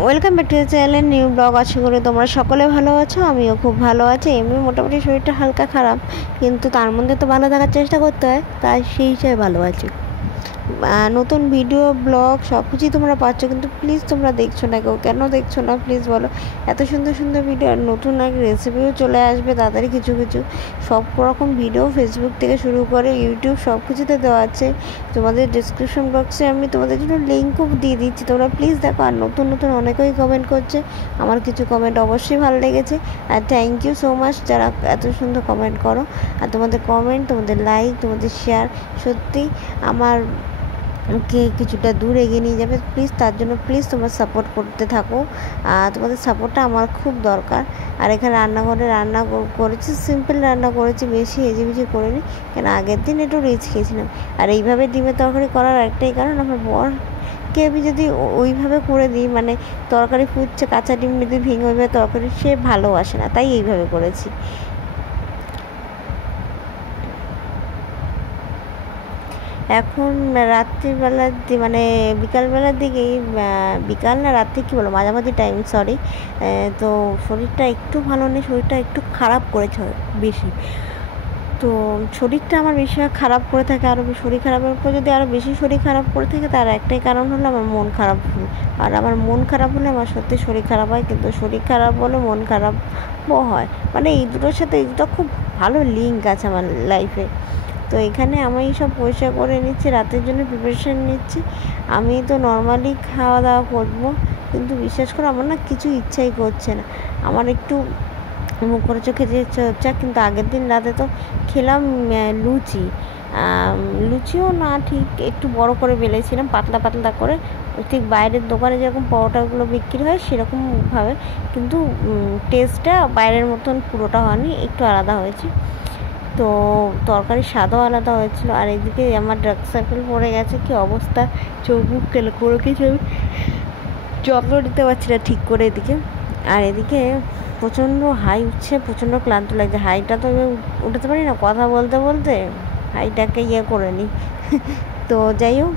Welcome back to the channel new blog. আশা করি তোমরা সকলে ভালো আছো, আমিও খুব ভালো আছি। এমনি মোটামুটি শরীরটা হালকা খারাপ, কিন্তু তার মধ্যে তো ভালো থাকার চেষ্টা করতে হয়, তাই সেই হিসাবে ভালো আছি। নতুন ভিডিও ব্লগ সব কিছুই তোমরা পাচ্ছ, কিন্তু প্লিজ তোমরা দেখছো না, কেন দেখছো না প্লিজ বলো। এত সুন্দর সুন্দর ভিডিও, নতুন এক রেসিপিও চলে আসবে তাড়াতাড়ি। কিছু কিছু সব রকম ভিডিও ফেসবুক থেকে শুরু করে ইউটিউব সব কিছুতে দেওয়া আছে। তোমাদের ডিসক্রিপশন বক্সে আমি তোমাদের জন্য লিঙ্কও দিয়ে দিচ্ছি, তোমরা প্লিজ দেখো। আর নতুন নতুন অনেকেই কমেন্ট করছে, আমার কিছু কমেন্ট অবশ্যই ভালো লেগেছে। আর থ্যাংক ইউ সো মাচ যারা এত সুন্দর কমেন্ট করো। আর তোমাদের কমেন্ট, তোমাদের লাইক, তোমাদের শেয়ার সত্যি আমার কিছুটা দূর এগিয়ে নিয়ে যাবে। প্লিজ তার জন্য প্লিজ তোমরা সাপোর্ট করতে থাকো। তোমাদের সাপোর্টটা আমার খুব দরকার। আর এখানে রান্নাঘরে রান্না করেছি, সিম্পল রান্না করেছি, বেশি হেজিবিজি করিনি, কেন আগের দিন একটু রিচ খেয়েছিলাম। আর এইভাবে ডিমের তরকারি করার একটাই কারণ, আমার বরকে আমি যদি ওইভাবে করে দিই, মানে তরকারি ফুটছে, কাঁচা ডিম যদি ভেঙে ওইভাবে তরকারি, সে ভালোবাসে না, তাই এইভাবে করেছি। এখন রাত্রিবেলার মানে বিকালবেলার দিকেই, বিকাল না রাত্রি কী বলো, মাঝামাঝি টাইম, সরি। তো শরীরটা একটু ভালো নেই, শরীরটা একটু খারাপ করেছে বেশি। তো শরীরটা আমার বেশি খারাপ করে থাকে, আরও শরীর খারাপের পর যদি আরও বেশি শরীর খারাপ করে থাকে, তার একটাই কারণ হলো আমার মন খারাপ। আর আমার মন খারাপ হলে আমার সত্যি শরীর খারাপ হয়, কিন্তু শরীর খারাপ হলে মন খারাপও হয়, মানে এই দুটোর সাথে এই দুটো খুব ভালো লিঙ্ক আছে আমার লাইফে। তো এখানে আমি সব পরিষ্কার করে নিচ্ছি, রাতের জন্য প্রিপারেশান নিচ্ছি। আমি তো নর্মালি খাওয়া দাওয়া করবো, কিন্তু বিশ্বাস করে আমার না কিছু ইচ্ছাই করছে না। আমার একটু মুখরোচক খেতে ইচ্ছে হচ্ছে, কিন্তু আগের দিন রাতে তো খেলাম লুচিও না ঠিক একটু বড় করে বেলেছিলাম, পাতলা পাতলা করে, ঠিক বাইরের দোকানে যেরকম পরোটাগুলো বিক্রি হয় সেরকমভাবে, কিন্তু টেস্টটা বাইরের মতন পুরোটা হয়নি, একটু আলাদা হয়েছে। তো তরকারির স্বাদও আলাদা হয়েছিল। আর এদিকে আমার ডার্ক সার্কেল পড়ে গেছে, কি অবস্থা, চোখ মুখ তেল করে কিছু আমি যত্ন নিতে পারছি না ঠিক করে এদিকে। আর এদিকে প্রচণ্ড হাই উঠছে, প্রচণ্ড ক্লান্ত লাগছে। হাইটা তো আমি উঠাতে পারি না, কথা বলতে বলতে হাইটাকে করে নিই। তো যাই হোক,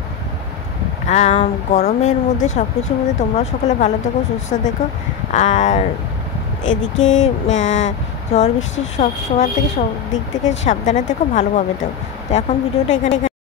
গরমের মধ্যে সব কিছুর মধ্যে তোমরাও সকলে ভালো থেকো, সুস্থ থেকো। আর এদিকে ঝড় বৃষ্টির সব সময় থেকে, সব দিক থেকে সাবধানে থেকো, ভালোভাবে থেকো। তো এখন ভিডিওটা এখানে